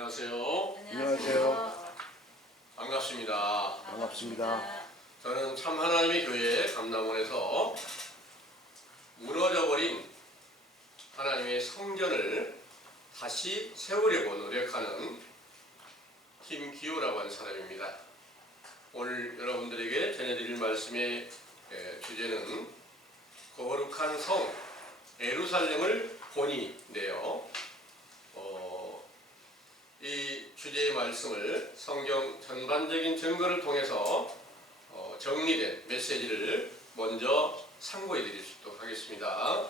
안녕하세요. 안녕하세요. 반갑습니다. 반갑습니다. 저는 참 하나님의 교회 감남원에서 무너져버린 하나님의 성전을 다시 세우려고 노력하는 김기호라고 하는 사람입니다. 오늘 여러분들에게 전해드릴 말씀의 주제는 거룩한 성 예루살렘을 보니인데요. 이 주제의 말씀을 성경 전반적인 증거를 통해서 정리된 메시지를 먼저 참고해 드리도록 하겠습니다.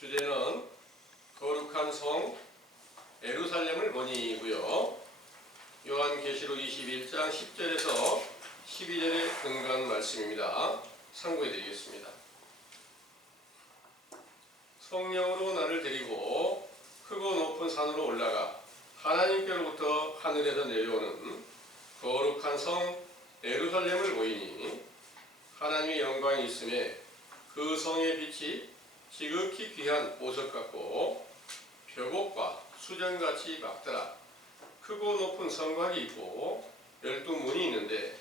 주제는 거룩한 성 예루살렘을 보니이고요. 요한계시록 21장 10절에서 12절에 근거한 말씀입니다. 참고해 드리겠습니다. 성령으로 나를 데리고 크고 높은 산으로 올라가 하나님께로부터 하늘에서 내려오는 거룩한 성 예루살렘을 보이니 하나님의 영광이 있음에 그 성의 빛이 지극히 귀한 보석 같고 벽옥과 수정같이 막더라. 크고 높은 성곽이 있고 12문이 있는데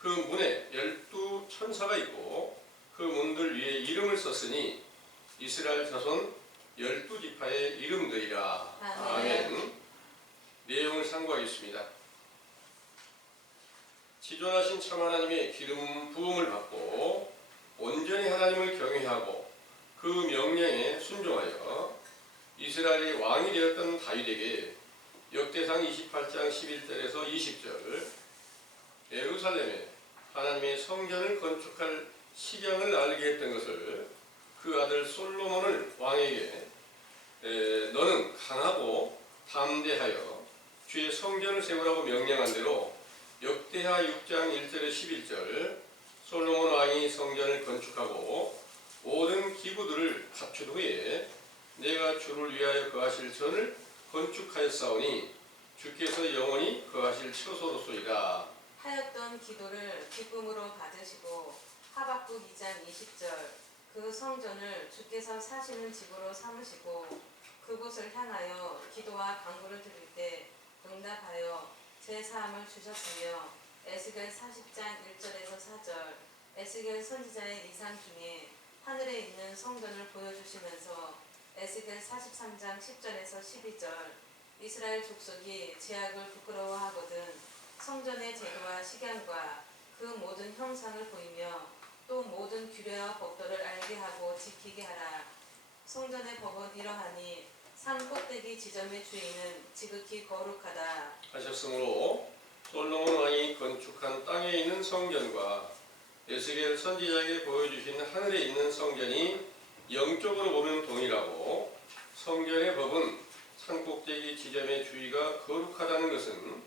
그 문에 12천사가 있고 그 문들 위에 이름을 썼으니 이스라엘 자손 12지파의 이름들이라. 아멘. 내용을 참고하겠습니다. 지존하신 참 하나님의 기름 부음을 받고 온전히 하나님을 경외하고 그 명령에 순종하여 이스라엘의 왕이 되었던 다윗에게 역대상 28장 11절에서 20절 예루살렘에 하나님의 성전을 건축할 식양을 알게 했던 것을 그 아들 솔로몬을 왕에게 너는 강하고 담대하여 주의 성전을 세우라고 명령한 대로 역대하 6장 1절에 11절 솔로몬 왕이 성전을 건축하고 모든 기구들을 갖춘 후에 내가 주를 위하여 거하실 전을 건축하였사오니 주께서 영원히 거하실 처소로소이다. 하였던 기도를 기쁨으로 받으시고 하박국 2장 20절 그 성전을 주께서 사시는 집으로 삼으시고 그곳을 향하여 기도와 간구를 드릴 때 응답하여 제사함을 주셨으며 에스겔 40장 1절에서 4절 에스겔 선지자의 이상 중에 하늘에 있는 성전을 보여주시면서 에스겔 43장 10절에서 12절 이스라엘 족속이 제약을 부끄러워하거든 성전의 제도와 식양과 그 모든 형상을 보이며 또 모든 규례와 법도를 알게 하고 지키게 하라. 성전의 법은 이러하니 산 꼭대기 지점의 주인은 지극히 거룩하다 하셨으므로 솔로몬 왕이 건축한 땅에 있는 성전과 에스겔 선지자에게 보여주신 하늘에 있는 성전이 영적으로 보면 동일하고 성전의 법은 산 꼭대기 지점의 주위가 거룩하다는 것은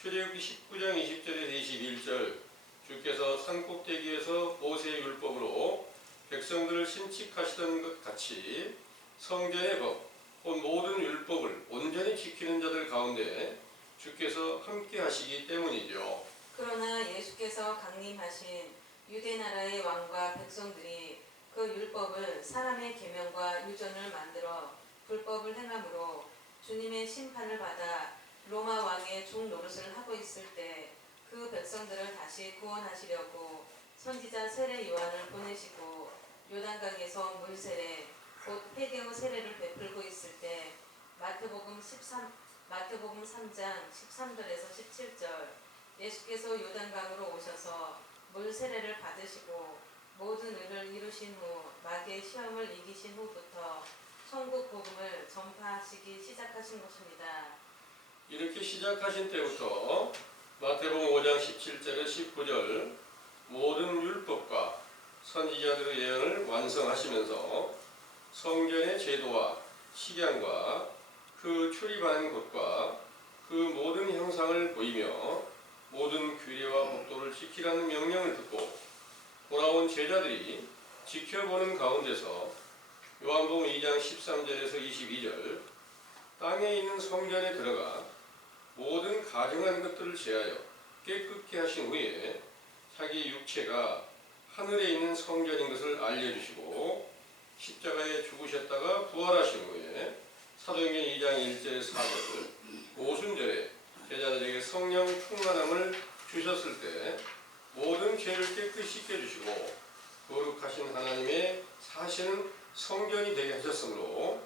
출애굽기 19장 20절에서 21절 주께서 산 꼭대기에서 모세의 율법으로 백성들을 신칙하시던 것 같이 성전의 법, 곧 모든 율법을 온전히 지키는 자들 가운데 주께서 함께 하시기 때문이죠. 그러나 예수께서 강림하신 유대 나라의 왕과 백성들이 그 율법을 사람의 계명과 유전을 만들어 불법을 행함으로 주님의 심판을 받아 로마 왕의 종 노릇을 하고 있을 때 그 백성들을 다시 구원하시려고 선지자 세례 요한을 보내시고 요단강에서 물 세례 곧 회개의 세례를 베풀고 있을 때 마태복음 3장 13절에서 17절 예수께서 요단강으로 오셔서 물 세례를 받으시고 모든 의를 이루신 후 마귀의 시험을 이기신 후부터 천국 복음을 전파하시기 시작하신 것입니다. 이렇게 시작하신 때부터 마태복음 5장 17절에 19절 모든 율법과 선지자들의 예언을 완성하시면서 성전의 제도와 식양과 그 출입하는 곳과 그 모든 형상을 보이며 모든 규례와 법도를 지키라는 명령을 듣고 돌아온 제자들이 지켜보는 가운데서 요한복음 2장 13절에서 22절 땅에 있는 성전에 들어가 모든 가증한 것들을 제하여 깨끗게 하신 후에 자기 육체가 하늘에 있는 성전인 것을 알려주시고 십자가에 죽으셨다가 부활하신 후에 사도행전 2장 1절 4절 오순절에 제자들에게 성령 충만함을 주셨을 때 모든 죄를 깨끗이 씻겨주시고 거룩하신 하나님의 사시는 성전이 되게 하셨으므로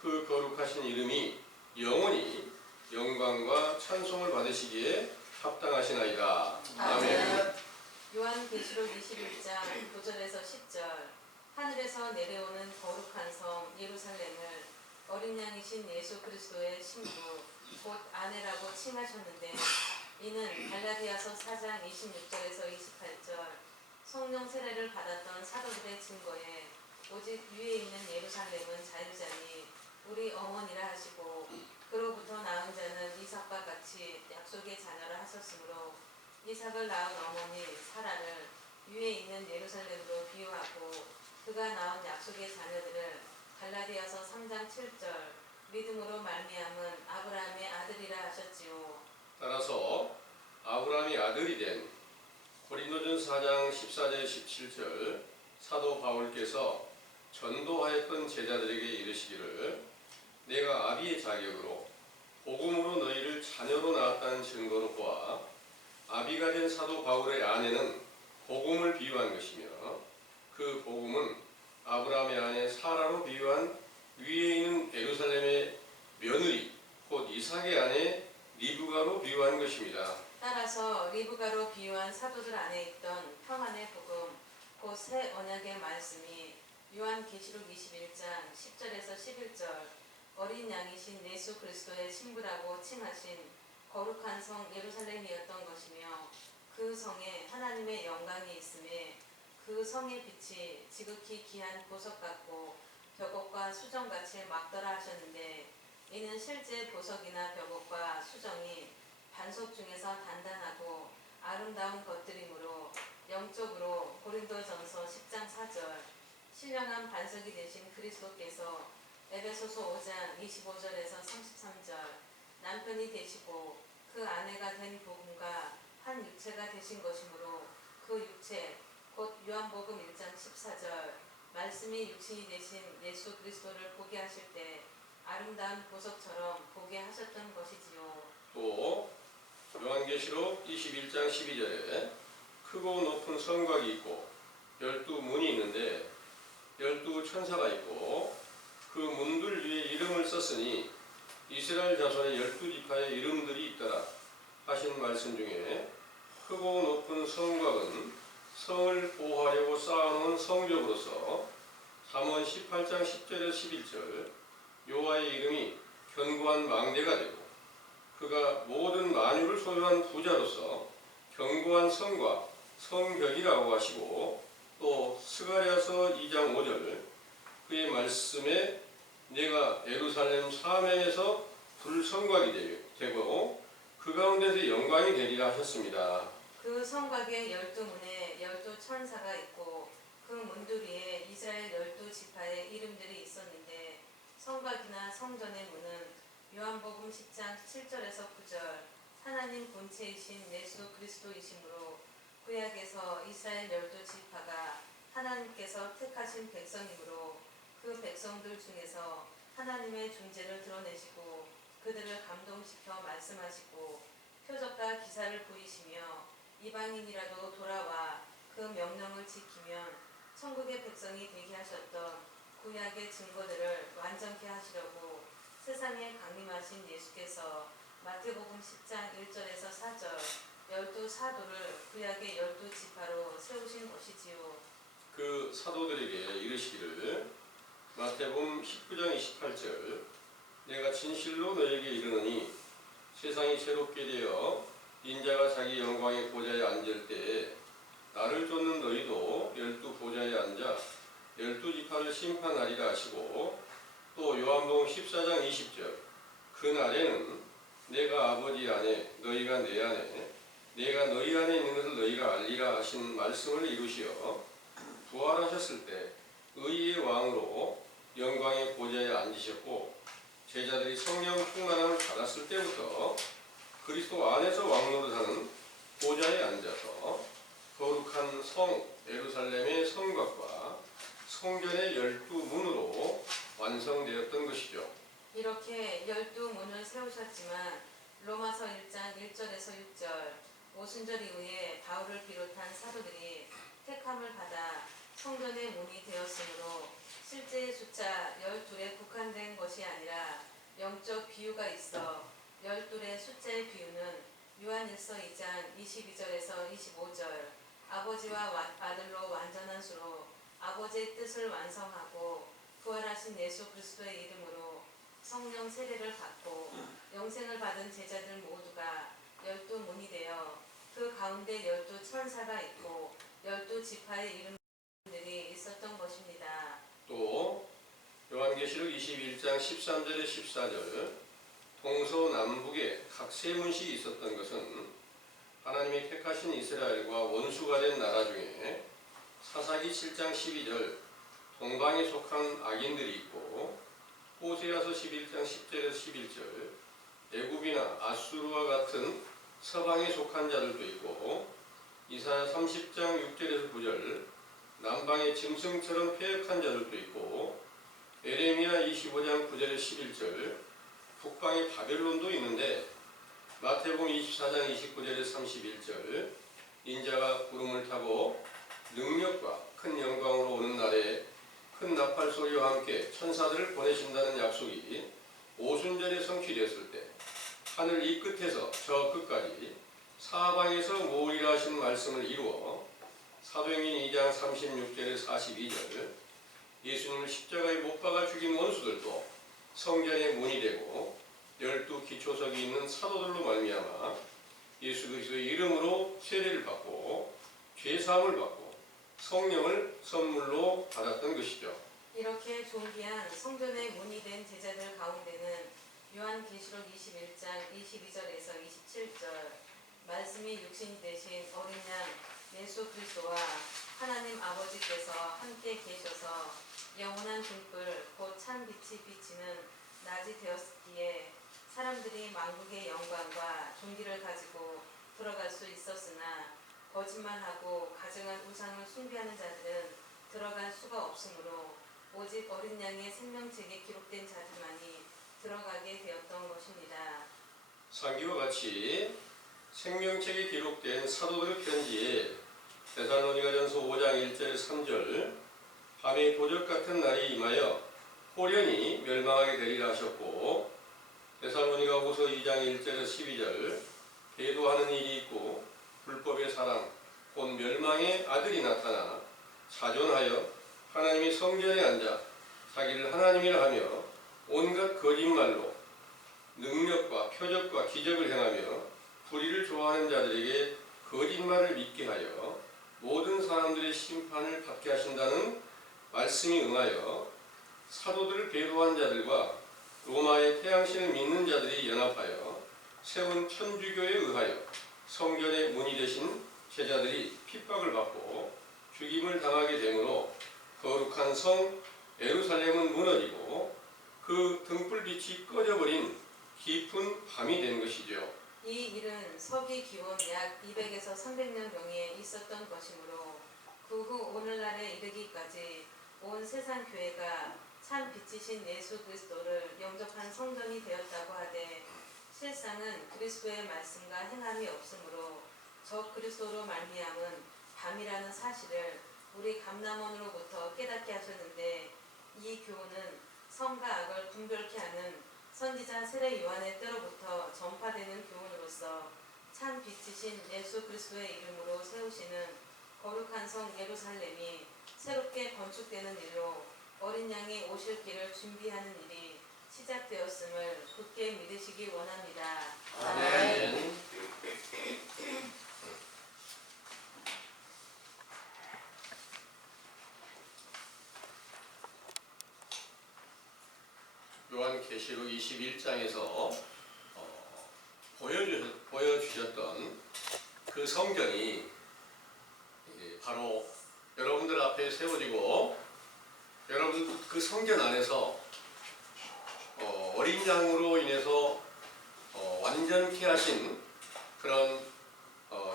그 거룩하신 이름이 영원히 영광과 찬송을 받으시기에 합당하시나이다. 아멘. 요한계시록 21장 9절에서 10절 하늘에서 내려오는 거룩한 성 예루살렘을 어린 양이신 예수 그리스도의 신부 곧 아내라고 칭하셨는데 이는 갈라디아서 4장 26절에서 28절 성령 세례를 받았던 사도들의 증거에 오직 위에 있는 예루살렘은 자유자니 우리 어머니라 하시고 그로부터 낳은 자는 이삭과 같이 약속의 자녀라 하셨으므로 이삭을 낳은 어머니 사라를 위에 있는 예루살렘으로 비유하고 그가 낳은 약속의 자녀들을 갈라디아서 3장 7절 믿음으로 말미암은 아브라함의 아들이라 하셨지요. 따라서 아브라함이 아들이 된 고린도전서 4장 14절 17절 사도 바울께서 전도하였던 제자들에게 이르시기를 내가 아비의 자격으로 복음으로 너희를 자녀로 낳았다는 증거로 보아 아비가 된 사도 바울의 아내는 복음을 비유한 것이며 그 복음은 아브라함의 아내 사라로 비유한 위에 있는 예루살렘의 며느리 곧 이삭의 아내 리브가로 비유한 것입니다. 따라서 리브가로 비유한 사도들 안에 있던 평안의 복음 곧 새 언약의 말씀이 요한계시록 21장 10절에서 11절 어린 양이신 예수 그리스도의 신부라고 칭하신 거룩한 성 예루살렘이었던 것이며 그 성에 하나님의 영광이 있음에 그 성의 빛이 지극히 귀한 보석 같고 벽옥과 수정같이 막더라 하셨는데 이는 실제 보석이나 벽옥과 수정이 반석 중에서 단단하고 아름다운 것들이므로 영적으로 고린도전서 10장 4절 신령한 반석이 되신 그리스도께서 에베소서 5장 25절에서 33절 남편이 되시고 그 아내가 된 복음과 한 육체가 되신 것이므로 그 육체 곧 요한복음 1장 14절 말씀이 육신이 되신 예수 그리스도를 보게 하실 때 아름다운 보석처럼 보게 하셨던 것이지요. 또 요한계시록 21장 12절에 크고 높은 성곽이 있고 12문이 있는데 12천사가 있고 그 문들 위에 이름을 썼으니 이스라엘 자손의 12지파의 이름들이 있더라 하신 말씀 중에 크고 높은 성곽은 성을 보호하려고 쌓아놓은 성벽으로서 잠언 18장 10절에서 11절 여호와의 이름이 견고한 망대가 되고 그가 모든 만유를 소유한 부자로서 견고한 성과 성벽이라고 하시고 또 스가랴서 2장 5절 그의 말씀에 내가 예루살렘 사면에서 불성곽이 되고 그 가운데서 영광이 되리라 하셨습니다. 그 성곽에 12문에 12천사가 있고 그 문들 위에 이스라엘 12지파의 이름들이 있었는데 성곽이나 성전의 문은 요한복음 10장 7절에서 9절 하나님 본체이신 예수 그리스도이시므로 구약에서 이스라엘 12지파가 하나님께서 택하신 백성이므로 그 백성들 중에서 하나님의 존재를 드러내시고 그들을 감동시켜 말씀하시고 표적과 기사를 보이시며 이방인이라도 돌아와 그 명령을 지키면 천국의 백성이 되게 하셨던 구약의 증거들을 완전케 하시려고 세상에 강림하신 예수께서 마태복음 10장 1절에서 4절 12사도를 구약의 12지파로 세우신 것이지요. 그 사도들에게 이르시기를 마태복음 19장 28절 내가 진실로 너에게 이르노니 세상이 새롭게 되어 인자가 자기 영광의 보좌에 앉을 때에 나를 쫓는 너희도 12보좌에 앉아 12지파를 심판하리라 하시고 또 요한복음 14장 20절 그날에는 내가 아버지 안에 너희가 내 안에 내가 너희 안에 있는 것을 너희가 알리라 하신 말씀을 이루시어 부활하셨을 때 의의 왕으로 영광의 보좌에 앉으셨고 제자들이 성령 충만함을 받았을 때부터 그리스도 안에서 왕노릇하는 보좌에 앉아서 거룩한 성 예루살렘의 성곽과 성전의 12문으로 완성되었던 것이죠. 이렇게 깨닫지만 로마서 1장 1절에서 6절 오순절 이후에 바울을 비롯한 사도들이 택함을 받아 성전의 문이 되었으므로 실제의 숫자 12에 국한된 것이 아니라 영적 비유가 있어 12의 숫자의 비유는 요한일서 2장 22절에서 25절 아버지와 아들로 완전한 수로 아버지의 뜻을 완성하고 부활하신 예수 그리스도의 이름으로 성령 세례를 받고 영생을 받은 제자들 모두가 12문이 되어 그 가운데 12천사가 있고 12지파의 이름들이 있었던 것입니다. 또 요한계시록 21장 13절에 14절 동서남북에 각 세 문씩 있었던 것은 하나님이 택하신 이스라엘과 원수가 된 나라 중에 사사기 7장 12절 동방에 속한 악인들이 있고 호세아서 11장 10절에서 11절 애굽이나 아수르와 같은 서방에 속한 자들도 있고 이사야 30장 6절에서 9절 남방의 짐승처럼 패역한 자들도 있고 에레미야 25장 9절에서 11절 북방의 바벨론도 있는데 마태복음 24장 29절에서 31절 인자가 구름을 타고 능력과 큰 영광으로 오는 날에 큰 나팔 소리와 함께 천사들을 보내신다는 약속이 오순절에 성취되었을 때 하늘 이 끝에서 저 끝까지 사방에서 모으리라 하신 말씀을 이루어 사도행전 2장 36절에서 42절 예수님을 십자가에 못 박아 죽인 원수들도 성전의 문이 되고 12기초석이 있는 사도들로 말미암아 예수 그리스도의 이름으로 세례를 받고 죄사함을 받고 성령을 선물로 받았던 것이죠. 이렇게 존귀한 성전의 문이 된 제자들 가운데는 요한계시록 21장 22절에서 27절 말씀이 육신이 되신 어린 양 예수 그리스도와 하나님 아버지께서 함께 계셔서 영원한 등불 곧 찬 빛이 비치는 낮이 되었기에 사람들이 만국의 영광과 존귀를 가지고 들어갈 수 있었으나 거짓말하고 가증한 우상을 숭배하는 자들은 들어갈 수가 없으므로 오직 어린 양의 생명책에 기록된 자들만이 들어가게 되었던 것입니다. 상기와 같이 생명책에 기록된 사도들의 편지에 데살로니가전서 5장 1절 3절 밤에 도적 같은 날이 임하여 호련히 멸망하게 되리라 하셨고 데살로니가후서 2장 1절에서 12절 배도하는 일이 있고 불법의 사랑 곧 멸망의 아들이 나타나 자존하여 하나님이 성전에 앉아 자기를 하나님이라 하며 온갖 거짓말로 능력과 표적과 기적을 행하며 불의를 좋아하는 자들에게 거짓말을 믿게 하여 모든 사람들의 심판을 받게 하신다는 말씀이 응하여 사도들을 배도한 자들과 로마의 태양신을 믿는 자들이 연합하여 세운 천주교에 의하여 성전의 문이 되신 제자들이 핍박을 받고 죽임을 당하게 되므로 거룩한 성 예루살렘은 무너지고 그 등불빛이 꺼져버린 깊은 밤이 된 것이죠. 이 일은 서기 기원 약 200에서 300년경에 있었던 것이므로 그 후 오늘날에 이르기까지 온 세상 교회가 참 빛이신 예수 그리스도를 영접한 성전이 되었다고 하되 실상은 그리스도의 말씀과 행함이 없으므로 저 그리스도로 말미암은 밤이라는 사실을 우리 감람원으로부터 깨닫게 하셨는데 이 교훈은 선과 악을 분별케 하는 선지자 세례 요한의 때로부터 전파되는 교훈으로서 참 빛이신 예수 그리스도의 이름으로 세우시는 거룩한 성 예루살렘이 새롭게 건축되는 일로 어린 양이 오실 길을 준비하는 일이 시작되었음을 굳게 믿으시기 원합니다. 아멘. 요한계시록 21장에서 보여주셨던 그 성전이 바로 여러분들 앞에 세워지고 여러분 그 성전 안에서 어린 양으로 인해서 완전케 하신 그런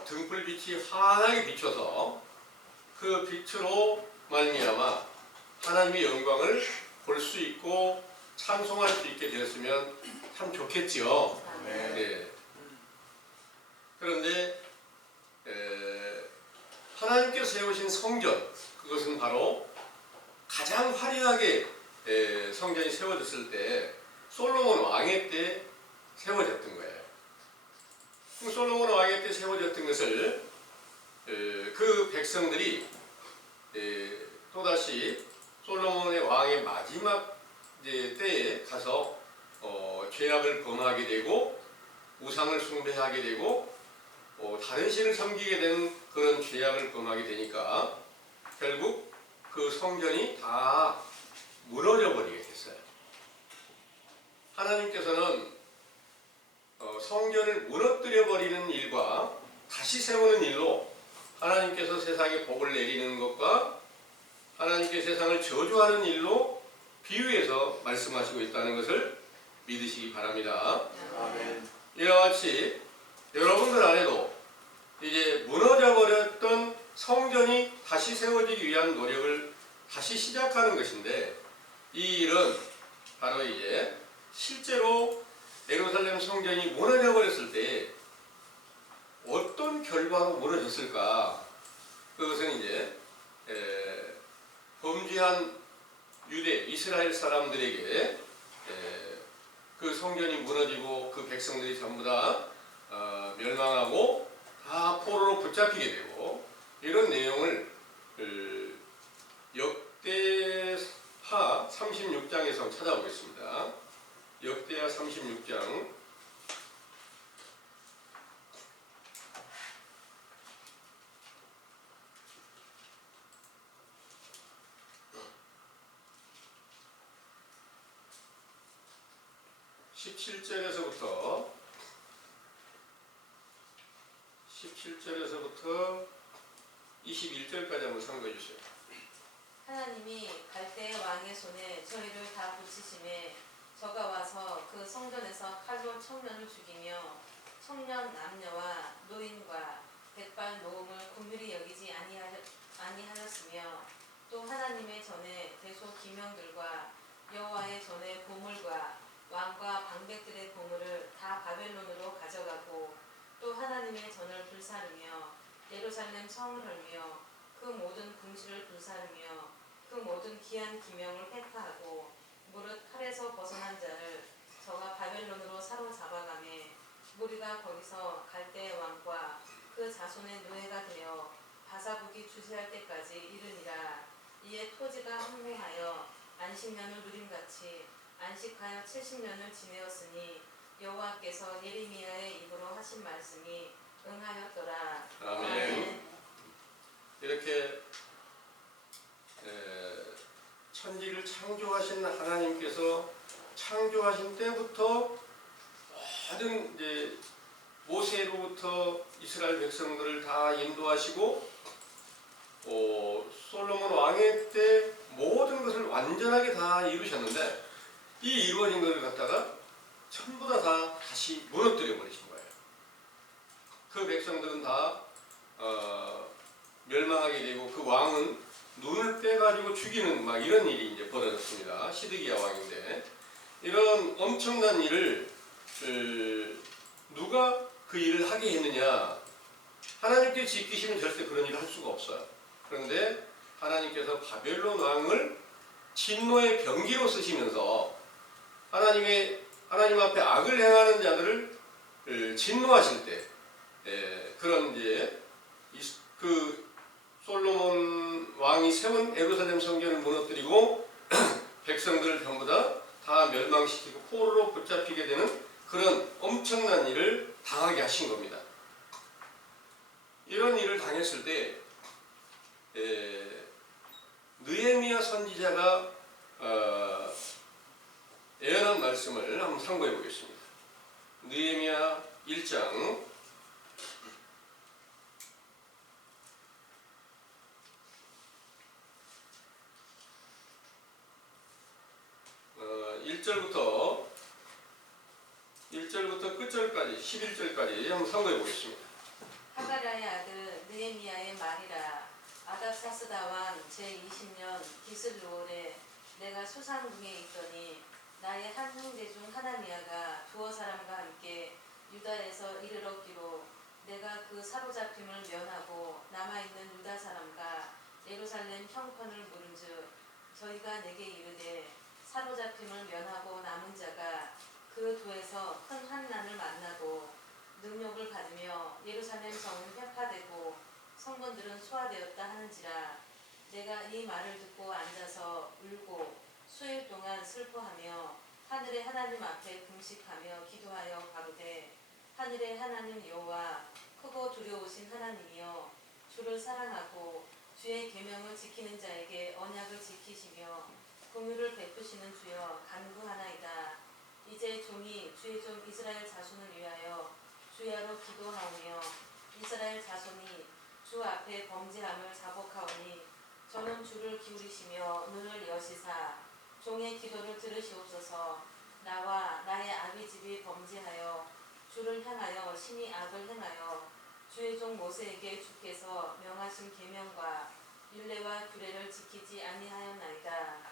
등불빛이 환하게 비춰서 그 빛으로 말미암아 하나님의 영광을 볼 수 있고 찬송할 수 있게 되었으면 참 좋겠지요. 아멘. 네. 그런데 하나님께서 세우신 성전, 그것은 바로 가장 화려하게 성전이 세워졌을 때 솔로몬 왕의 때 세워졌던 거예요. 그 솔로몬 왕의 때 세워졌던 것을 그 백성들이 또다시 솔로몬의 왕의 마지막 때에 가서 죄악을 범하게 되고 우상을 숭배하게 되고 다른 신을 섬기게 되는 그런 죄악을 범하게 되니까 결국 그 성전이 다 무너져 버리게 됐어요. 하나님께서는 성전을 무너뜨려 버리는 일과 다시 세우는 일로 하나님께서 세상에 복을 내리는 것과 하나님께 세상을 저주하는 일로 비유해서 말씀하시고 있다는 것을 믿으시기 바랍니다. 아멘. 이와 같이 여러분들 안에도 이제 무너져 버렸던 성전이 다시 세워지기 위한 노력을 다시 시작하는 것인데, 이 일은 바로 이제 실제로 예루살렘 성전이 무너져 버렸을 때 어떤 결과로 무너졌을까? 그것은 이제 범죄한 유대 이스라엘 사람들에게 그 성전이 무너지고 그 백성들이 전부 다 멸망하고 다 포로로 붙잡히게 되고, 이런 내용을 역대하 36장에서 찾아보겠습니다. 역대하 36장 17절에서부터 21절까지 한번 상고해 주세요. 하나님이 갈대의 왕의 손에 저희를 다 붙이심에 저가 와서 그 성전에서 칼로 청년을 죽이며 청년 남녀와 노인과 백발 노음을 긍휼히 여기지 아니하였으며, 또 하나님의 전에 대소 기명들과 여호와의 전에 보물과 왕과 방백들의 보물을 다 바벨론으로 가져가고, 또 하나님의 전을 불사르며 예루살렘 성을 헐며 그 모든 궁시를 불사르며 그 모든 귀한 기명을 폐파하고 무릇 칼에서 벗어난 자를 저가 바벨론으로 사로잡아가매 무리가 거기서 갈대의 왕과 그 자손의 노예가 되어 바사국이 주세할 때까지 이르니라. 이에 토지가 황폐하여 안식년을 누림같이 안식하여 70년을 지내었으니 여호와께서 예레미야의 입으로 하신 말씀이 응하였더라. 아멘. 이렇게 천지를 창조하신 하나님께서 창조하신 때부터 모든 이제 모세로부터 이스라엘 백성들을 다 인도하시고 솔로몬 왕의 때 모든 것을 완전하게 다 이루셨는데, 이 이루어진 것을 갖다가 전부 다 다시 무너뜨려 버리신 거예요. 그 백성들은 다 멸망하게 되고, 그 왕은 눈을 빼가지고 죽이는 막 이런 일이 이제 벌어졌습니다. 시드기야 왕인데, 이런 엄청난 일을 누가 그 일을 하게 했느냐? 하나님께 지키시면 절대 그런 일을 할 수가 없어요. 그런데 하나님께서 바벨론 왕을 진노의 병기로 쓰시면서 하나님 앞에 악을 행하는 자들을 진노하실 때, 그런 이제 그 솔로몬 왕이 세운 예루살렘 성전을 무너뜨리고 백성들을 전부 다 멸망시키고 포로로 붙잡히게 되는 그런 엄청난 일을 당하게 하신 겁니다. 이런 일을 당했을 때 느헤미야 선지자가 예언한 말씀을 한번 참고해 보겠습니다. 느헤미야 1장 1절부터 끝절까지 11절까지 한번 참고해 보겠습니다. 하가랴의 아들 느헤미야의 말이라. 아닥사스다 왕 제20년 기슬루올에 내가 수산궁에 있더니 나의 한 형제 중 하나니아가 두어 사람과 함께 유다에서 이르렀기로 내가 그 사로잡힘을 면하고 남아있는 유다 사람과 예루살렘 형편을 물은즉 저희가 내게 이르되 사로잡힘을 면하고 남은 자가 그 도에서 큰 환난을 만나고 능욕을 받으며 예루살렘 성은 회파되고 성문들은 소화되었다 하는지라 내가 이 말을 듣고 앉아서 울고 수일 동안 슬퍼하며 하늘의 하나님 앞에 금식하며 기도하여 가로되 하늘의 하나님 여호와 크고 두려우신 하나님이여 주를 사랑하고 주의 계명을 지키는 자에게 언약을 지키시며 공유를 베푸시는 주여 간구하나이다. 이제 종이 주의 종 이스라엘 자손을 위하여 주야로 기도하오며 이스라엘 자손이 주 앞에 범죄함을 자복하오니 저는 주를 기울이시며 눈을 여시사 종의 기도를 들으시옵소서. 나와 나의 아비 집이 범죄하여 주를 향하여 심히 악을 행하여 주의 종 모세에게 주께서 명하신 계명과 율례와 규례를 지키지 아니하였나이다.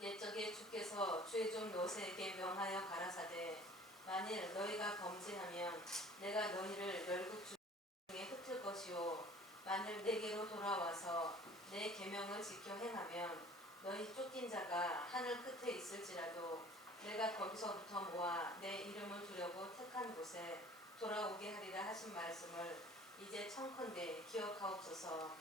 옛적에 주께서 주의 종 모세에게 명하여 가라사대 만일 너희가 범죄하면 내가 너희를 열국 중에 흩을 것이요 만일 내게로 돌아와서 내 계명을 지켜 행하면 너희 쫓긴 자가 하늘 끝에 있을지라도 내가 거기서부터 모아 내 이름을 두려고 택한 곳에 돌아오게 하리라 하신 말씀을 이제 청컨대 기억하옵소서.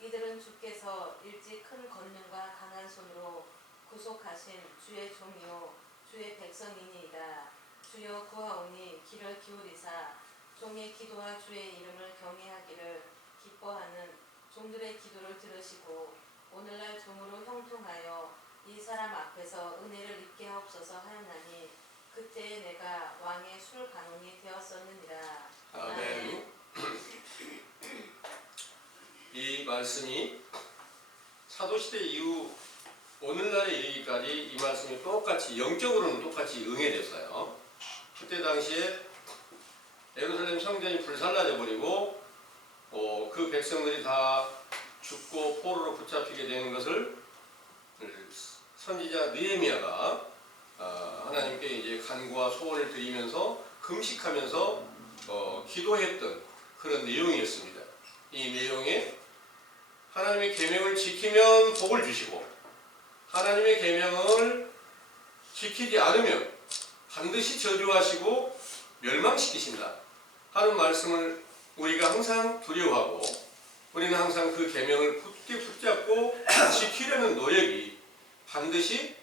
이들은 주께서 일찍 큰 권능과 강한 손으로 구속하신 주의 종이요 주의 백성이니이다. 주여 구하오니 귀를 기울이사 종의 기도와 주의 이름을 경외하기를 기뻐하는 종들의 기도를 들으시고 오늘날 종으로 형통하여 이 사람 앞에서 은혜를 입게 하옵소서 하였나니 그때에 내가 왕의 술 간홍이 되었었느니라. 아멘. 이 말씀이 사도시대 이후 오늘날에 이르기까지 이 말씀이 똑같이 영적으로는 똑같이 응해졌어요. 그때 당시에 예루살렘 성전이 불살라져 버리고 그 백성들이 다 죽고 포로로 붙잡히게 되는 것을 선지자 느헤미야가 하나님께 이제 간구와 소원을 드리면서 금식하면서 기도했던 그런 내용이었습니다. 이 내용에 하나님의 계명을 지키면 복을 주시고 하나님의 계명을 지키지 않으면 반드시 저주하시고 멸망시키신다 하는 말씀을 우리가 항상 두려워하고 우리는 항상 그 계명을 굳게 붙잡고 지키려는 노력이 반드시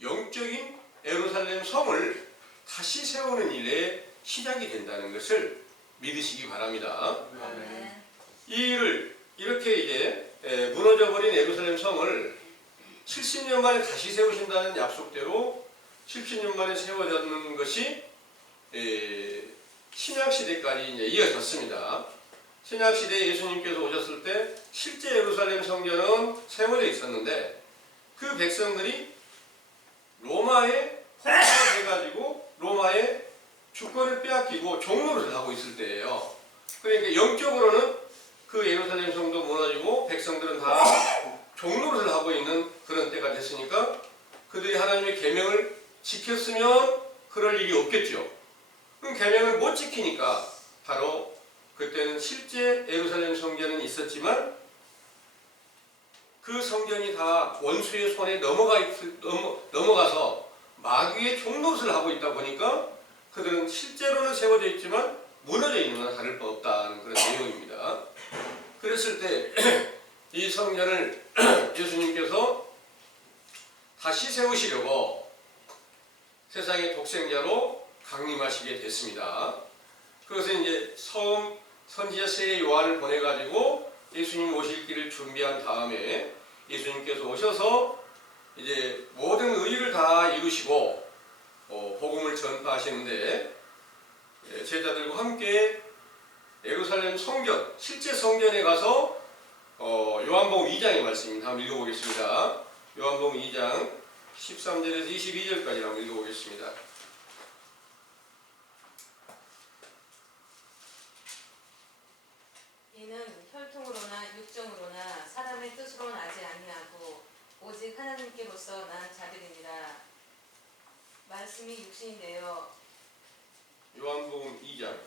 영적인 예루살렘 성을 다시 세우는 일에 시작이 된다는 것을 믿으시기 바랍니다. 아멘. 이 일을 이렇게 이제 무너져버린 예루살렘 성을 70년 만에 다시 세우신다는 약속대로 70년 만에 세워졌는 것이 신약시대까지 이제 이어졌습니다. 신약시대에 예수님께서 오셨을 때 실제 예루살렘 성전은 세워져 있었는데 그 백성들이 로마에 포로돼가지고 로마의 주권을 빼앗기고 종노릇을 하고 있을 때예요. 그러니까 영적으로는 그 예루살렘 성도 무너지고 백성들은 다 종노릇을 하고 있는 그런 때가 됐으니까 그들이 하나님의 계명을 지켰으면 그럴 일이 없겠죠. 그럼 계명을 못 지키니까 바로 그때는 실제 예루살렘 성전은 있었지만 그 성전이 다 원수의 손에 넘어가서 마귀의 종노릇을 하고 있다 보니까 그들은 실제로는 세워져 있지만 무너져 있는 건 다를 바 없다는 그런 내용입니다. 그랬을 때 이 성전을 예수님께서 다시 세우시려고 세상의 독생자로 강림하시게 됐습니다. 그것은 이제 처음 선지자 세례 요한을 보내가지고 예수님 오실 길을 준비한 다음에 예수님께서 오셔서 이제 모든 의의를 다 이루시고 복음을 전파하시는데 제자들과 함께 예루살렘 성전, 실제 성전에 가서 요한복음 2장의 말씀입니다. 한번 읽어보겠습니다. 요한복음 2장 13절에서 22절까지 한번 읽어보겠습니다. 이는 혈통으로나 육정으로나 사람의 뜻으로 나지 아니하고 오직 하나님께로서 난 자들이니라. 말씀이 육신이 되어 요한복음 2장.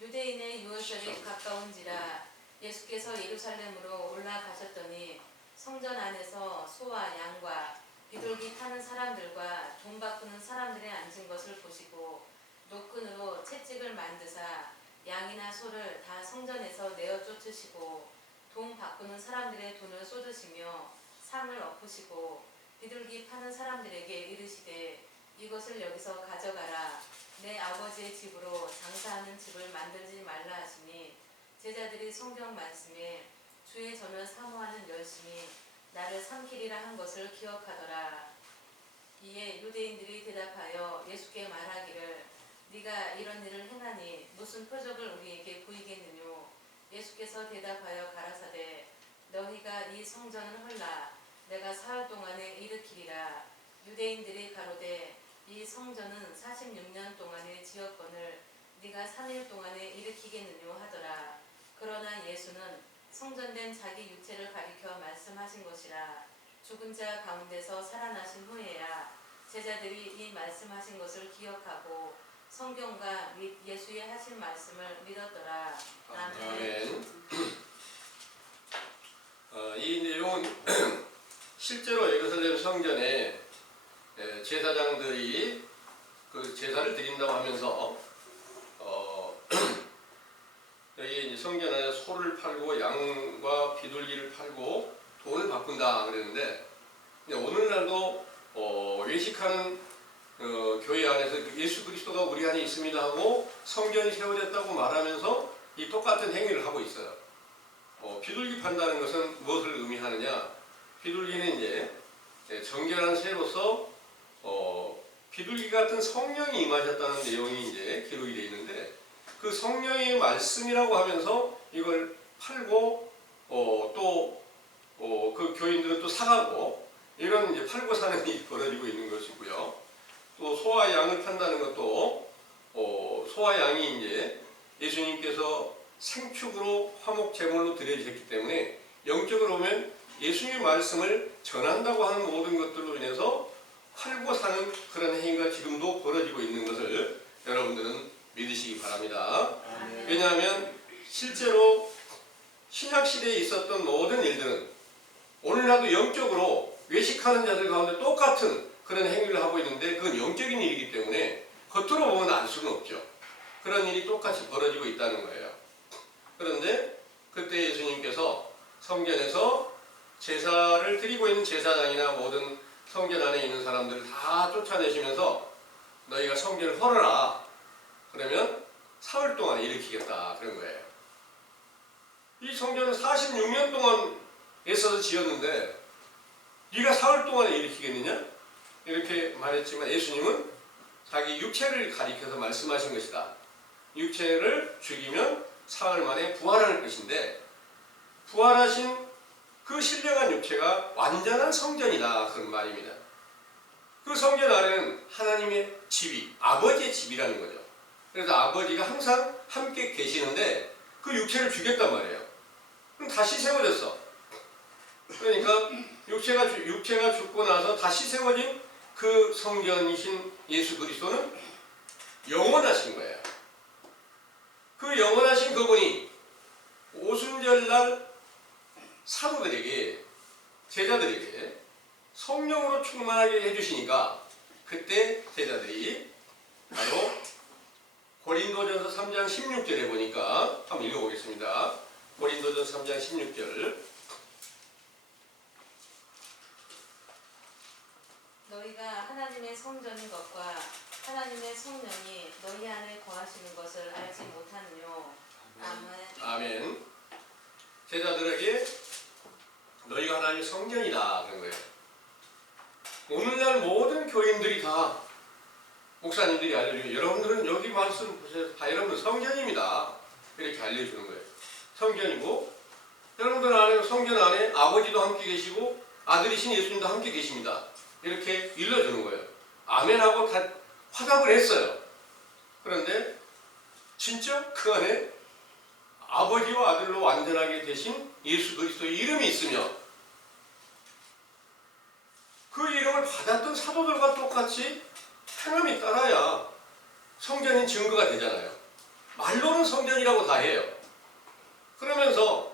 유대인의 유월절이 가까운지라 예수께서 예루살렘으로 올라가셨더니 성전 안에서 소와 양과 비둘기 타는 사람들과 돈 바꾸는 사람들이 앉은 것을 보시고 노끈으로 채찍을 만드사 양이나 소를 다 성전에서 내어 쫓으시고 돈 바꾸는 사람들의 돈을 쏟으시며 상을 엎으시고 비둘기 파는 사람들에게 이르시되 이것을 여기서 가져가라. 내 아버지의 집으로 장사하는 집을 만들지 말라 하시니 제자들이 성경 말씀에 주의 전을 사모하는 열심이 나를 삼키리라 한 것을 기억하더라. 이에 유대인들이 대답하여 예수께 말하기를 네가 이런 일을 행하니 무슨 표적을 우리에게 보이겠느뇨. 예수께서 대답하여 가라사대 너희가 이 성전을 헐라 내가 사흘 동안에 일으키리라. 유대인들이 가로되 이 성전은 46년 동안에 지었거늘 네가 3일 동안에 일으키겠느뇨 하더라. 그러나 예수는 성전된 자기 육체를 가리켜 말씀하신 것이라. 죽은 자 가운데서 살아나신 후에야 제자들이 이 말씀하신 것을 기억하고 성경과 및 예수의 하신 말씀을 믿었더라. 아멘. 아멘. 이 내용은 실제로 예루살렘 성전에 제사장들이 그 제사를 드린다고 하면서 여기 이제 성전 안에 소를 팔고 양과 비둘기를 팔고 돈을 바꾼다 그랬는데 오늘날도 외식하는 교회 안에서 예수 그리스도가 우리 안에 있습니다 하고 성전이 세워졌다고 말하면서 이 똑같은 행위를 하고 있어요. 비둘기 판다는 것은 무엇을 의미하느냐? 비둘기는 이제 정결한 새로서 비둘기 같은 성령이 임하셨다는 내용이 이제 기록이 되어 있는데 그 성령의 말씀이라고 하면서 이걸 팔고 또 그 교인들은 또 사가고 이런 이제 팔고 사는 일이 벌어지고 있는 것이고요. 또 소와 양을 판다는 것도 소와 양이 이제 예수님께서 생축으로 화목 제물로 드려지셨기 때문에 영적으로 보면 예수님의 말씀을 전한다고 하는 모든 것들로 인해서 팔고 사는 그런 행위가 지금도 벌어지고 있는 것을 여러분들은 믿으시기 바랍니다. 아멘. 왜냐하면 실제로 신약시대에 있었던 모든 일들은 오늘날도 영적으로 외식하는 자들 가운데 똑같은 그런 행위를 하고 있는데 그건 영적인 일이기 때문에 겉으로 보면 알 수는 없죠. 그런 일이 똑같이 벌어지고 있다는 거예요. 그런데 그때 예수님께서 성전에서 제사를 드리고 있는 제사장이나 모든 성전 안에 있는 사람들을 다 쫓아내시면서 너희가 성전을 헐어라. 그러면 사흘 동안 일으키겠다. 그런 거예요. 이 성전은 46년 동안 애써서 지었는데 네가 사흘 동안에 일으키겠느냐? 이렇게 말했지만 예수님은 자기 육체를 가리켜서 말씀하신 것이다. 육체를 죽이면 사흘 만에 부활할 것인데 부활하신 그 신령한 육체가 완전한 성전이다. 그런 말입니다. 그 성전 안에는 하나님의 집이 아버지의 집이라는 거죠. 그래서 아버지가 항상 함께 계시는데 그 육체를 죽였단 말이에요. 그럼 다시 세워졌어. 그러니까 육체가 죽고 나서 다시 세워진 그 성전이신 예수 그리스도는 영원하신 거예요. 그 영원하신 그분이 오순절날 사도들에게 제자들에게 성령으로 충만하게 해주시니까 그때 제자들이 바로 고린도전서 3장 16절에 보니까 한번 읽어보겠습니다. 고린도전서 3장 16절 너희가 하나님의 성전인 것과 하나님의 성령이 너희 안에 거하시는 것을 알지 못하느뇨. 아멘. 아멘. 제자들에게 너희가 하나님의 성전이다 그런 거예요. 오늘날 모든 교인들이 다 목사님들이 알려주고 여러분들은 여기 말씀 보세요. 다 여러분들 성전입니다. 이렇게 알려주는 거예요. 성전이고 여러분들 안에 성전 안에 아버지도 함께 계시고 아들이신 예수님도 함께 계십니다. 이렇게 일러주는 거예요. 아멘하고 다 화답을 했어요. 그런데 진짜 그 안에 아버지와 아들로 완전하게 되신 예수 그리스도의 이름이 있으며 그 이름을 받았던 사도들과 똑같이 행함이 따라야 성전인 증거가 되잖아요. 말로는 성전이라고 다 해요. 그러면서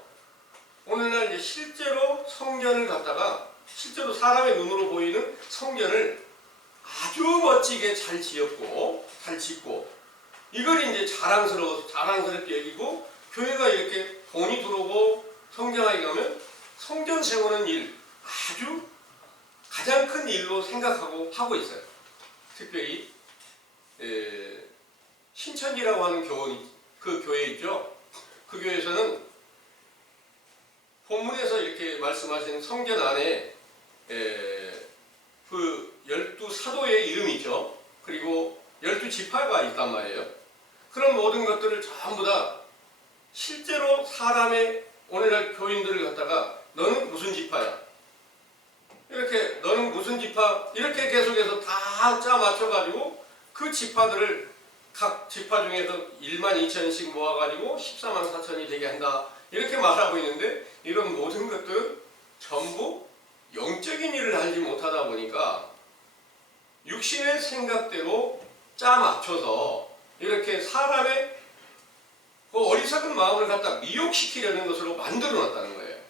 오늘날 이제 실제로 성전을 갖다가 실제로 사람의 눈으로 보이는 성전을 아주 멋지게 잘 지었고 잘 짓고 이걸 이제 자랑스럽게 여기고 교회가 이렇게 돈이 들어오고 성장하게 가면 성전 세우는 일 아주 가장 큰 일로 생각하고 하고 있어요. 특별히 신천지라고 하는 그 교회 있죠. 그 교회에서는 본문에서 이렇게 말씀하시는 성전 안에 그 12사도의 이름이 있죠. 그리고 12지파가 있단 말이에요. 그런 모든 것들을 전부 다 실제로 사람의 오늘날 교인들을 갖다가 너는 무슨 지파야? 이렇게 너는 무슨 지파? 이렇게 계속해서 다 짜 맞춰가지고 그 지파들을 각 지파 중에서 12,000씩 모아가지고 144,000이 되게 한다. 이렇게 말하고 있는데 이런 모든 것들은 전부 영적인 일을 하지 못하다 보니까 육신의 생각대로 짜 맞춰서 이렇게 사람의 그 어리석은 마음을 갖다 미혹시키려는 것으로 만들어 놨다는 거예요.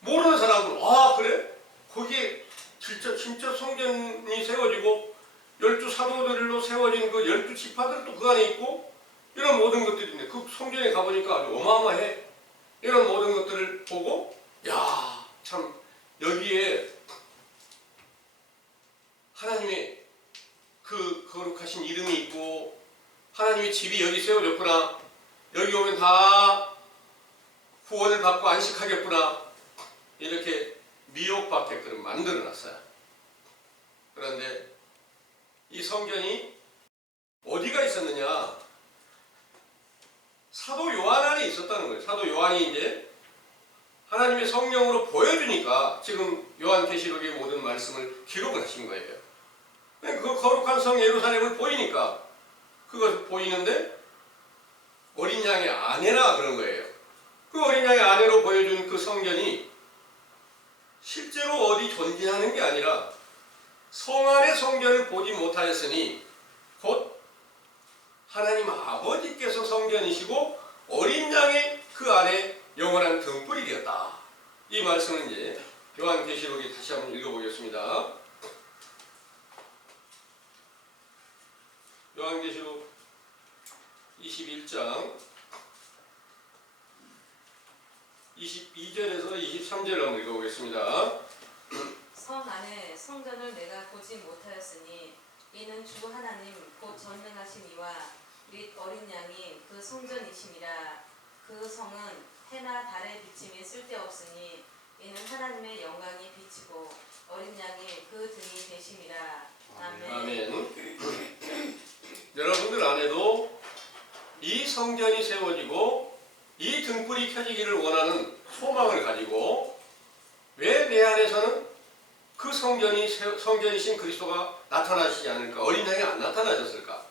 모르는 사람들은 아 그래? 거기에 진짜 성전이 세워지고 12사도들로 세워진 그 12지파들도 그 안에 있고 이런 모든 것들이 있는데 그 성전에 가보니까 아주 어마어마해. 이런 모든 것들을 보고 야 참 여기에 하나님의 그 거룩하신 이름이 있고 하나님의 집이 여기 세워졌구나. 여기 오면 다 구원을 받고 안식하겠구나. 이렇게 미혹받게끔 만들어놨어요. 그런데 이 성전이 어디가 있었느냐? 사도 요한 안에 있었다는 거예요. 사도 요한이 이제 하나님의 성령으로 보여주니까 지금 요한계시록의 모든 말씀을 기록을 하신 거예요. 그 거룩한 성 예루살렘을 보이니까 그것을 보이는데 어린 양의 아내라 그런 거예요. 그 어린 양의 아내로 보여준 그 성전이 실제로 어디 존재하는 게 아니라 성 안의 성전을 보지 못하였으니 곧 하나님 아버지께서 성전이시고 어린 양의 그 안에 영원한 등불이 되었다. 이 말씀은 이제 요한계시록에 다시 한번 읽어보겠습니다. 요한계시록 21장 22절에서 23절을 한번 읽어보겠습니다. 성 안에 성전을 내가 보지 못하였으니 이는 주 하나님 곧 전능하신 이와 및 어린 양이 그 성전이심이라. 그 성은 해나 달의 비침이 쓸데없으니 이는 하나님의 영광이 비치고 어린 양이 그 등이 되심이라. 아멘. 아멘. 여러분들 안에도 이 성전이 세워지고 이 등불이 켜지기를 원하는 소망을 가지고 왜 내 안에서는 그 성전이신 그리스도가 나타나시지 않을까? 어린 양이 안 나타나셨을까?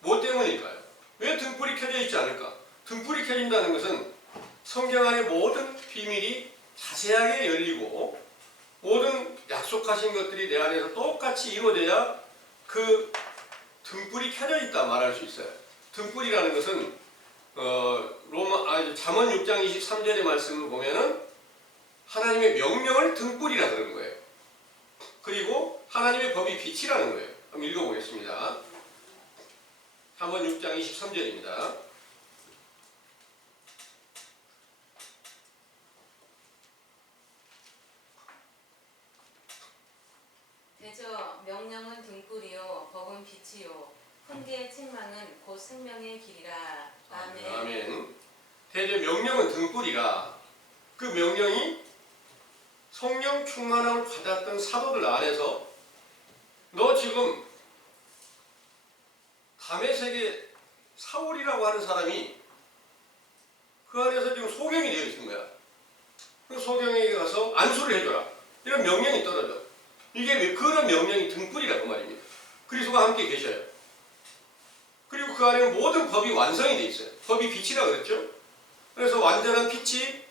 뭐 때문일까요? 왜 등불이 켜져 있지 않을까? 등불이 켜진다는 것은 성경 안의 모든 비밀이 자세하게 열리고 모든 약속하신 것들이 내 안에서 똑같이 이루어져야 그 등불이 켜져 있다 말할 수 있어요. 등불이라는 것은 잠언 6장 23절의 말씀을 보면은 하나님의 명령을 등불이라 그러는 거예요. 그리고 하나님의 법이 빛이라는 거예요. 한번 읽어보겠습니다. 잠언 6장 23절입니다. 대저 명령은 등불이요 법은 빛이요 훈계의 책망은 곧 생명의 길이라. 아멘. 아멘. 대저 명령은 등불이라. 그 명령이 성령 충만함을 받았던 사도들 안에서 너 지금 다메섹의 사울이라고 하는 사람이 그 안에서 지금 소경이 되어 있는 거야. 그 소경에게 가서 안수를 해줘라. 이런 명령이 떨어져. 이게 그런 명령이 등불이라고 말입니다. 그리스도가 함께 계셔요. 그리고 그 안에 모든 법이 완성이 되어 있어요. 법이 빛이라 그랬죠. 그래서 완전한 빛이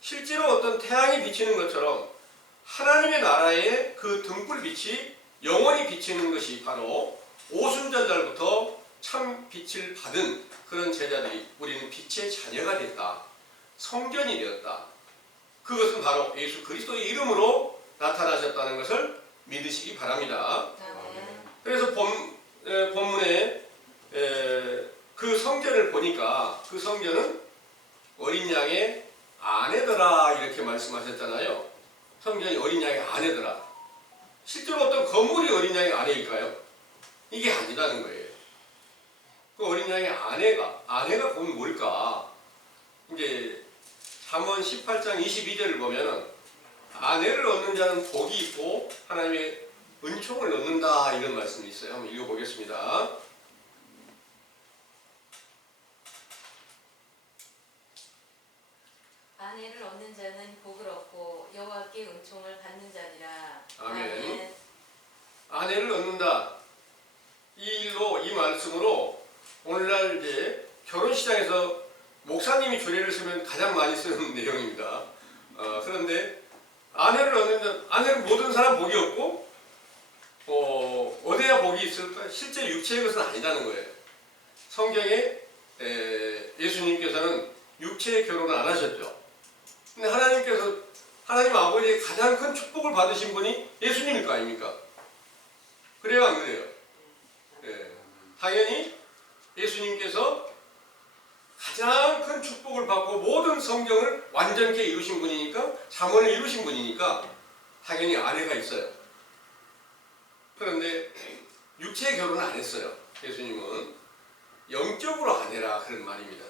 실제로 어떤 태양이 비치는 것처럼 하나님의 나라의 그 등불빛이 영원히 비치는 것이 바로 오순절날부터 참 빛을 받은 그런 제자들이 우리는 빛의 자녀가 됐다. 성전이 되었다. 그것은 바로 예수 그리스도의 이름으로 나타나셨다는 것을 믿으시기 바랍니다. 아멘. 그래서 본문에 그 성전을 보니까 그 성전은 어린 양의 아내더라 이렇게 말씀하셨잖아요. 성전이 어린 양의 아내더라. 실제로 어떤 건물이 어린 양의 아내일까요? 이게 아니라는 거예요. 그 어린 양의 아내가 곧 뭘까? 이제 잠언 18장 22절을 보면은 아내를 얻는 자는 복이 있고 하나님의 은총을 얻는다 이런 말씀이 있어요. 한번 읽어보겠습니다. 아내를 얻는 자는 복을 얻고 여호와께 은총을 받는 자니라. 아멘. 아내를 얻는다. 이 일로 이 말씀으로 오늘날 이제 결혼시장에서 목사님이 조례를 쓰면 가장 많이 쓰는 내용입니다. 그런데 아내를 모든 사람 복이 없고 어디야 복이 있을까? 실제 육체의 것은 아니라는 거예요. 성경에 예수님께서는 육체의 결혼을 안 하셨죠. 근데 하나님 아버지의 가장 큰 축복을 받으신 분이 예수님일 거 아닙니까? 그래요, 안 그래요? 예. 당연히 예수님께서 가장 큰 축복을 받고 모든 성경을 완전케 이루신 분이니까, 잠언을 이루신 분이니까 당연히 아내가 있어요. 그런데 육체의 결혼은 안 했어요. 예수님은 영적으로 아내라 그런 말입니다.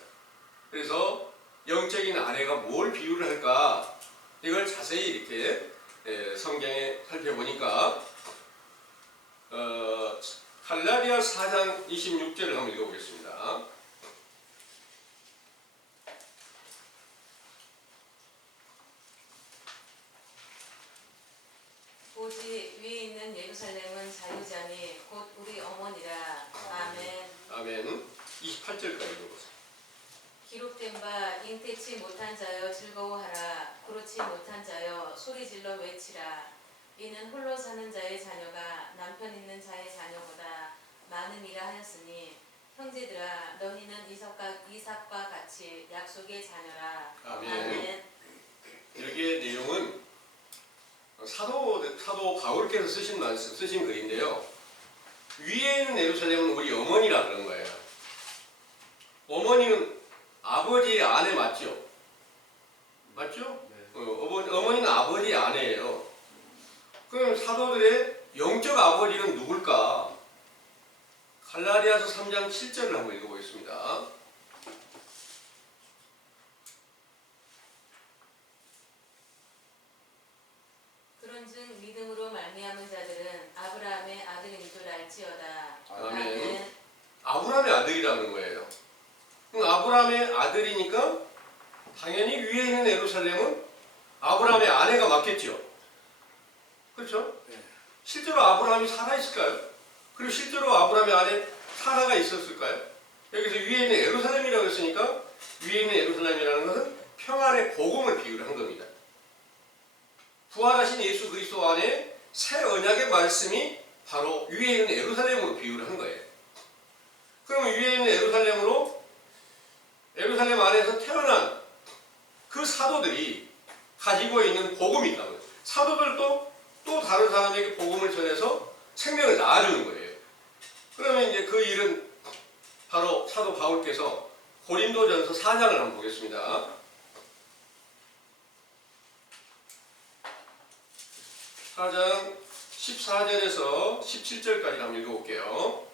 그래서 영적인 아내가 뭘 비유를 할까? 이걸 자세히 이렇게 성경에 살펴보니까 갈라디아 4장 26절을 한번 읽어보겠습니다. 오직 위에 있는 예루살렘은 자유자니 곧 우리 어머니라. 아멘. 아멘. 28절까지 읽어보세요. 기록된 바 잉태치 못한 자여 즐거워하라. 그렇지 못한 자여 소리질러 외치라. 이는 홀로 사는 자의 자녀가 남편 있는 자의 자녀보다 많음이라 하였으니 형제들아 너희는 이삭과 같이 약속의 자녀라. 아멘. 여기에 내용은 사도 바울께서 쓰신 글인데요. 위에 있는 예루살렘은 우리 어머니라 그런 거예요. 어머니는 아버지의 아내 맞죠? 맞죠? 어머니는 아버지의 아내예요. 그럼 사도들의 영적 아버지는 누굴까? 갈라디아서 3장 7절을 한번 읽어보겠습니다. 그런즉 믿음으로 말미암은 자들은 아브라함의 아들인 줄 알지어다. 아멘. 아브라함의 아들이라는 거예요. 그럼 아브라함의 아들이니까 당연히 위에 있는 예루살렘은 아브라함의 아내가 맞겠죠. 그렇죠? 네. 실제로 아브라함이 살아있을까요? 그리고 실제로 아브라함의 아내 사라가 있었을까요? 여기서 위에 있는 예루살렘이라고 했으니까 위에 있는 예루살렘이라는 것은 평안의 복음을 비유를 한 겁니다. 부활하신 예수 그리스도 안에 새 언약의 말씀이 바로 위에 있는 예루살렘으로 비유를 한 거예요. 그러면 위에 있는 예루살렘 안에서 태어난 그 사도들이 가지고 있는 복음이 있다고요. 사도들도 또 다른 사람에게 복음을 전해서 생명을 낳아주는 거예요. 그러면 이제 그 일은 바로 사도 바울께서 고린도전서 4장을 한번 보겠습니다. 4장 14절에서 17절까지 한번 읽어볼게요.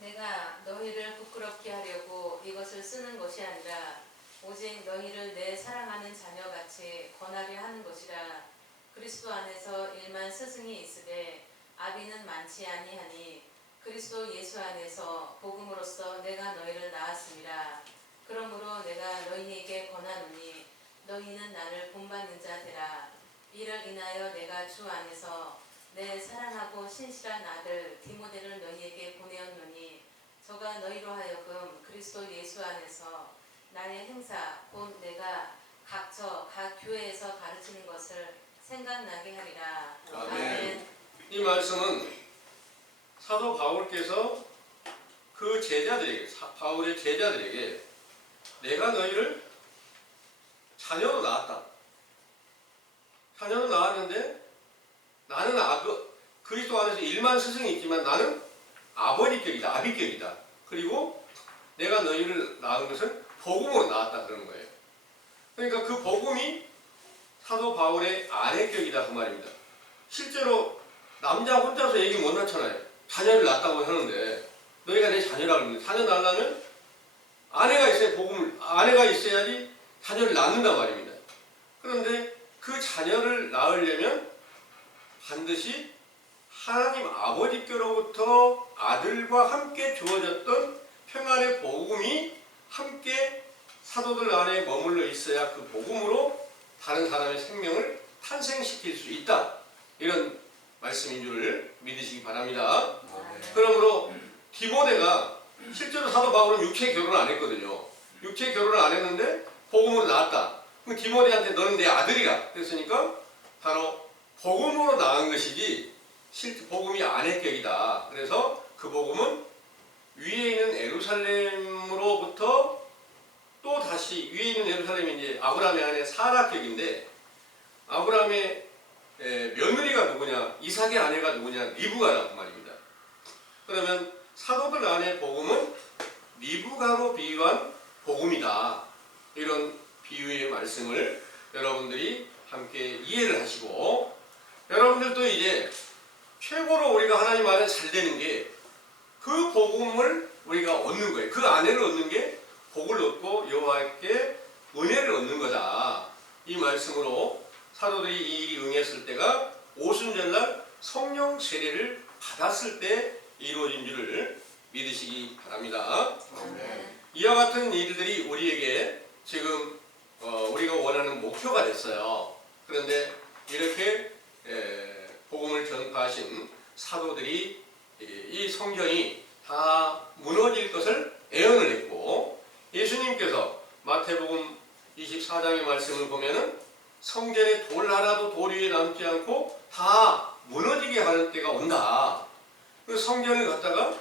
내가 너희를 부끄럽게 하려고 이것을 쓰는 것이 아니라 오직 너희를 내 사랑하는 자녀같이 권하려 하는 것이라. 그리스도 안에서 일만 스승이 있으되 아비는 많지 아니하니 그리스도 예수 안에서 복음으로써 내가 너희를 낳았음이라. 그러므로 내가 너희에게 권하노니 너희는 나를 본받는 자 되라. 이를 인하여 내가 주 안에서 내 사랑하고 신실한 아들 디모데를 너희에게 보내었노니 저가 너희로 하여금 그리스도 예수 안에서 나의 행사 곧 내가 각 교회에서 가르치는 것을 생각나게 하리라. 아멘. 이 말씀은 사도 바울께서 그 제자들에게, 바울의 제자들에게 내가 너희를 자녀로 낳았다. 자녀로 낳았는데 나는 그리스도 안에서 일만 스승이 있지만 나는 아버지격이다, 아비격이다. 그리고 내가 너희를 낳은 것은 복음으로 낳았다 그러는 거예요. 그러니까 그 복음이 사도 바울의 아내격이다 그 말입니다. 실제로 남자 혼자서 얘기 못 낳잖아요. 자녀를 낳았다고 하는데 너희가 내 자녀라고 그러는데 자녀 낳으려면 아내가 있어야지 자녀를 낳는단 말입니다. 그런데 그 자녀를 낳으려면 반드시 하나님 아버지께로부터 아들과 함께 주어졌던 평안의 복음이 함께 사도들 안에 머물러 있어야 그 복음으로 다른 사람의 생명을 탄생시킬 수 있다. 이런 말씀인 줄 믿으시기 바랍니다. 그러므로 디모데가 실제로 사도 바울은 육체 결혼 안 했거든요. 육체 결혼을 안 했는데 복음으로 낳았다. 그럼 디모데한테 너는 내 아들이라 그랬으니까 바로 복음으로 낳은 것이지 실제 복음이 아내격이다. 그래서 그 복음은 위에 있는 예루살렘으로부터 또 다시 위에 있는 예루살렘이 이제 아브라함의 아내 사라격인데 아브라함의 며느리가 누구냐? 이삭의 아내가 누구냐? 리브가라고 말입니다. 그러면 사도들 안의 복음은 리브가로 비유한 복음이다. 이런 비유의 말씀을 여러분들이 함께 이해를 하시고 여러분들도 이제 최고로 우리가 하나님 안에 잘 되는 게 그 복음을 우리가 얻는 거예요. 그 아내를 얻는 게 복을 얻고 여호와께 은혜를 얻는 거다. 이 말씀으로 사도들이 이 일이 응했을 때가 오순절날 성령 세례를 받았을 때 이루어진 줄을 믿으시기 바랍니다. 이와 같은 일들이 우리에게 지금 우리가 원하는 목표가 됐어요. 그런데 이렇게 복음을 전파하신 사도들이 이 성경이 다 무너질 것을 예언을 했고 예수님께서 마태복음 24장의 말씀을 보면은 성전에 돌 하나도 돌 위에 남지 않고 다 무너지게 하는 때가 온다. 그 성전을 갖다가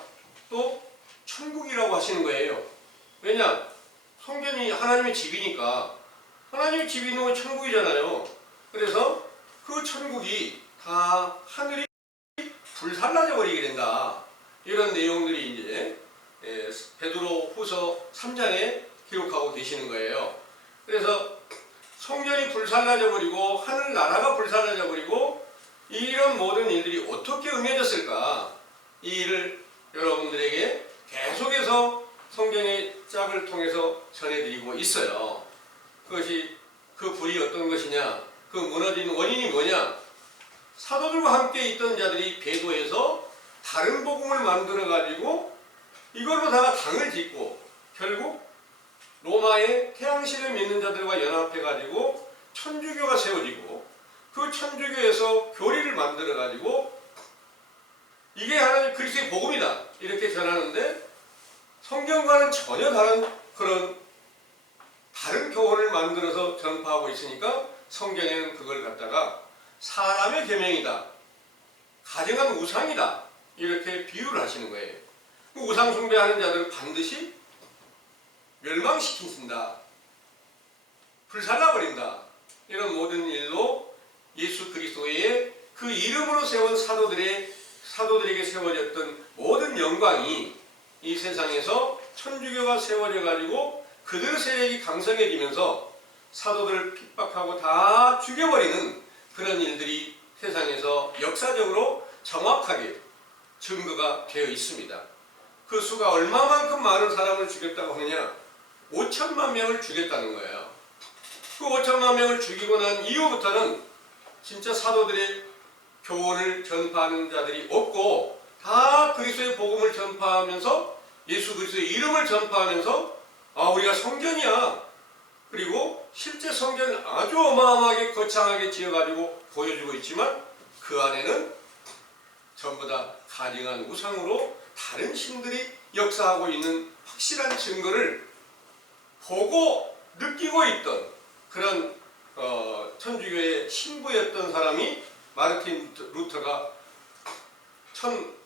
또 천국이라고 하시는 거예요. 왜냐? 성전이 하나님의 집이니까 하나님의 집이 있는 건 천국이잖아요. 그래서 그 천국이 다 하늘이 불살라져 버리게 된다. 이런 내용들이 이제 베드로 후서 3장에 기록하고 계시는 거예요. 그래서 성전이 불살라져 버리고 하늘나라가 불살라져 버리고 이런 모든 일들이 어떻게 응해졌을까? 이 일을 여러분들에게 계속해서 성경의 짝을 통해서 전해드리고 있어요. 그것이 그 불이 어떤 것이냐? 그 무너진 원인이 뭐냐? 사도들과 함께 있던 자들이 배도해서 다른 복음을 만들어가지고 이걸로다가 당을 짓고 결국 로마의 태양신을 믿는 자들과 연합해가지고 천주교가 세워지고 그 천주교에서 교리를 만들어가지고 이게 하나님 그리스도의 복음이다 이렇게 전하는데 성경과는 전혀 다른 그런 다른 교훈을 만들어서 전파하고 있으니까 성경에는 그걸 갖다가 사람의 계명이다, 가증한 우상이다 이렇게 비유를 하시는 거예요. 우상 숭배하는 자들은 반드시 멸망시킨다, 불살라버린다. 이런 모든 일로 예수 그리스도의 그 이름으로 세운 사도들에게 세워졌던 모든 영광이 이 세상에서 천주교가 세워져 가지고 그들 세력이 강성해지면서 사도들을 핍박하고 다 죽여버리는 그런 일들이 세상에서 역사적으로 정확하게 증거가 되어 있습니다. 그 수가 얼마만큼 많은 사람을 죽였다고 하느냐? 5천만 명을 죽였다는 거예요. 그 5천만 명을 죽이고 난 이후부터는 진짜 사도들의 교훈을 전파하는 자들이 없고 다 그리스도의 복음을 전파하면서 예수 그리스도의 이름을 전파하면서 우리가 성전이야. 그리고 실제 성전을 아주 어마어마하게 거창하게 지어가지고 보여주고 있지만 그 안에는 전부 다 가증한 우상으로 다른 신들이 역사하고 있는 확실한 증거를 보고 느끼고 있던 그런 천주교의 신부였던 사람이 마르틴 루터가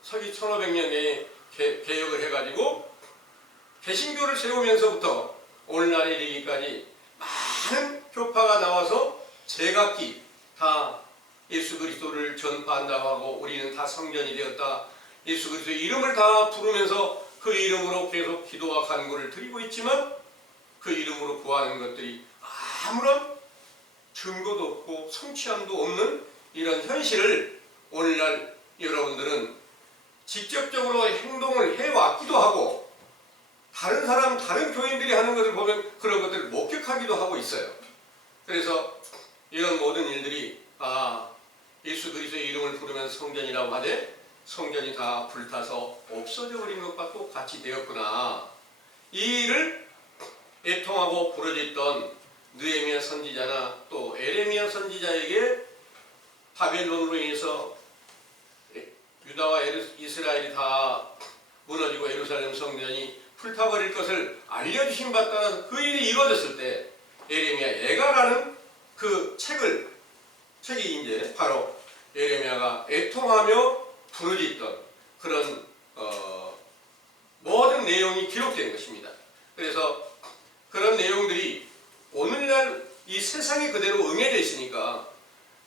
서기 1500년에 개혁을 해가지고 개신교를 세우면서부터 오늘날에 이르기까지 많은 교파가 나와서 제각기 다 예수 그리스도를 전파한다고 하고 우리는 다 성전이 되었다. 예수 그리스도의 이름을 다 부르면서 그 이름으로 계속 기도와 간구를 드리고 있지만 그 이름으로 구하는 것들이 아무런 증거도 없고 성취함도 없는 이런 현실을 오늘날 여러분들은 직접적으로 행동을 해왔기도 하고 다른 교인들이 하는 것을 보면 그런 것들을 목격하기도 하고 있어요. 그래서 이런 모든 일들이 예수 그리스도의 이름을 부르면서 성전이라고 하되 성전이 다 불타서 없어져 버린 것과 똑같이 되었구나. 이 일을 애통하고 부르짖던 느헤미야 선지자나 또 에레미야 선지자에게 바벨론으로 인해서 유다와 이스라엘이 다 무너지고 예루살렘 성전이 불타버릴 것을 알려주신 바 따라서 그 일이 이루어졌을 때 에레미야 애가라는 그 책이 이제 바로 에레미야가 애통하며 부르짖던 그런 모든 내용이 기록된 것입니다. 그래서 그런 내용들이 오늘날 이 세상이 그대로 응해져 있으니까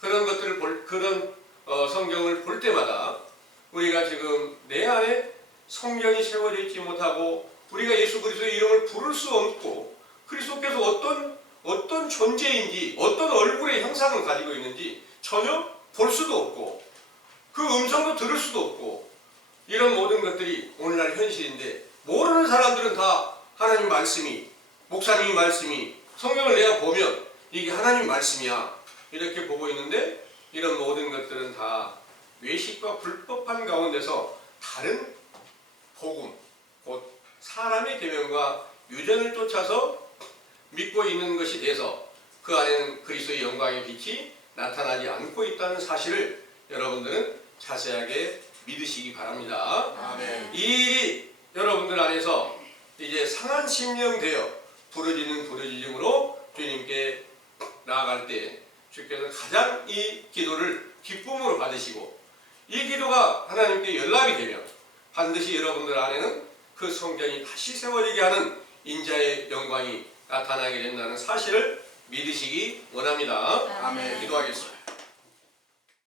그런 것들을 그런 성경을 볼 때마다 우리가 지금 내 안에 성경이 세워져 있지 못하고 우리가 예수 그리스도의 이름을 부를 수 없고 그리스도께서 어떤 존재인지 어떤 얼굴의 형상을 가지고 있는지 전혀 볼 수도 없고 그 음성도 들을 수도 없고 이런 모든 것들이 오늘날 현실인데 모르는 사람들은 다 하나님 말씀이 목사님이 말씀이 성경을 내가 보면 이게 하나님 말씀이야 이렇게 보고 있는데 이런 모든 것들은 다 외식과 불법한 가운데서 다른 복음 곧 사람의 계명과 유전을 쫓아서 믿고 있는 것이 돼서 그 안에는 그리스도의 영광의 빛이 나타나지 않고 있다는 사실을 여러분들은 자세하게 믿으시기 바랍니다. 아멘. 이 일이 여러분들 안에서 이제 상한 심령되어 부르짖는 부르짖음으로 주님께 나아갈 때 주께서 가장 이 기도를 기쁨으로 받으시고 이 기도가 하나님께 연락이 되면 반드시 여러분들 안에는 그 성전이 다시 세워지게 하는 인자의 영광이 나타나게 된다는 사실을 믿으시기 원합니다. 아멘. 기도하겠습니다.